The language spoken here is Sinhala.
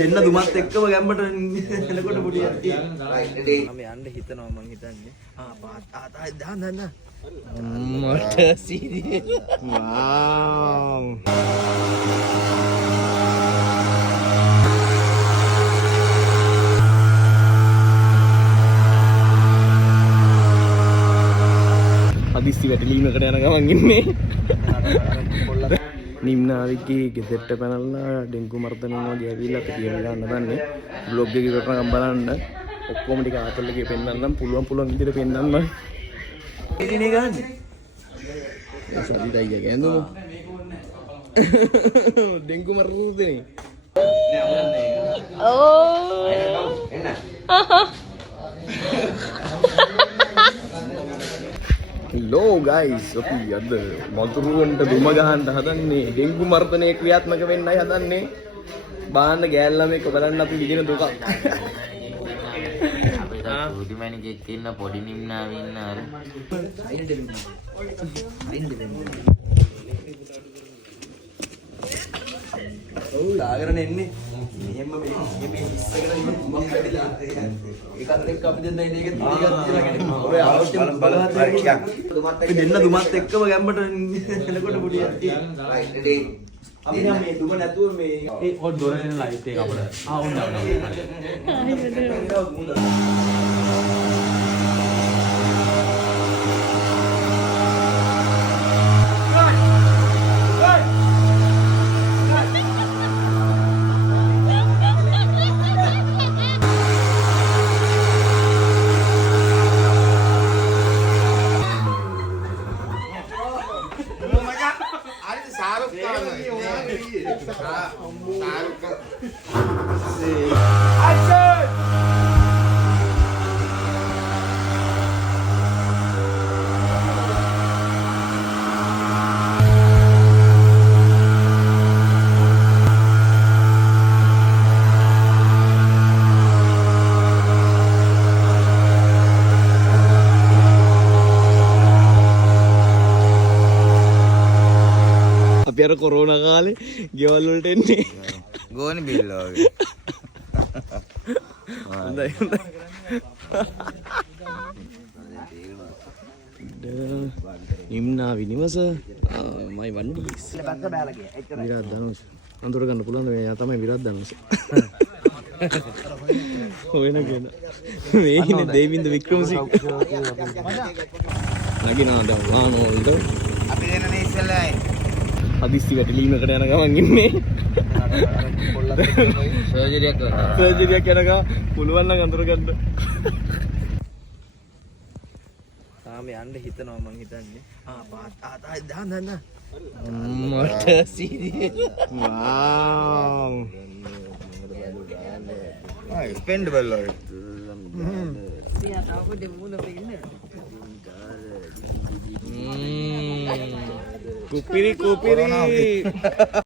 දෙන්න දුමත් එක්කම ගැම්මට එනකොට පොඩි මම යන්න හිතනවා මං හිතන්නේ දාන්න මට සීරියස් වව් හදිස්සි වැටලීමකට යන ගමන් ඉන්නේ නිම්නාවිගේ ගෙදරට පැනලා ඩෙන්ගු මර්ධනය වගේ ඇවිල්ලා අපි කියන ගන්න දන්නේ බ්ලොග් එකේ කරන බලන්න ඔක්කොම ටික ආතල් එකේ පෙන්නන්නම් පුළුවන් විදිහට පෙන්නන්න ඉතිනේ ගන්න ඒ සල්ලිදයි ගෑනු ඩෙන්ගු මර්ධනේ Hello guys, අපි අද මතුරුවන්ට දුම ගහන්න හදන්නේ ඩෙන්ගු මර්ධනය ක්‍රියාත්මක වෙන්නයි හදන්නේ. බාන්න ගෑල්ලා මේක බලන්න අපි විදින දුක. අපිට චූටිමණිකෙක් ඉන්න පොඩි නිම්නාවේ ඉන්න අර. සාගරණ එන්නේ. මෙහෙම මේ ඉස්සකට දුමක් කඩලා. ඒකත් එක්ක අපි දෙන්න ඉන්නේ ඒක ටිකක් තියලා ඔය අවශ්‍ය බලවත් අපි දෙන්න දුමත් එක්කම ගැම්මට එනකොට පොඩි අපි මේ දුම නැතුව මේ ඒ ඔය දොරේ ලයිට් එක අපිට ඕන්න අපි අර කොරෝනා කාලේ ගෙවල් වලට එන්නේ ගෝනි බිල් වගේ. හොඳයි නිම්නාවි නිවස මයි වන්ඩිස් විරාත් ධනුෂ් අඳුර ගන්න පුළුවන් මෙයා තමයි විරාත් ධනුෂ් හොයන කෙන මේ ඉන්නේ දේවින්ද වික්‍රමසිංහ නගිනා දැන් වාහන වලට අපි දෙන්නේ ඉස්සෙල්ලා හදිස්සි වැටලීමකට යන ගමන් ඉන්නේ සර්ජරියක් කරනවා. සර්ජරියක් යනකම් පුළුවන් නම් අඳුර ගන්න. තාම යන්න හිතනවා මං හිතන්නේ. දාන්න මට සීරියස් වව් එක්ස්පෙන්ඩබල් වල. කුපිරි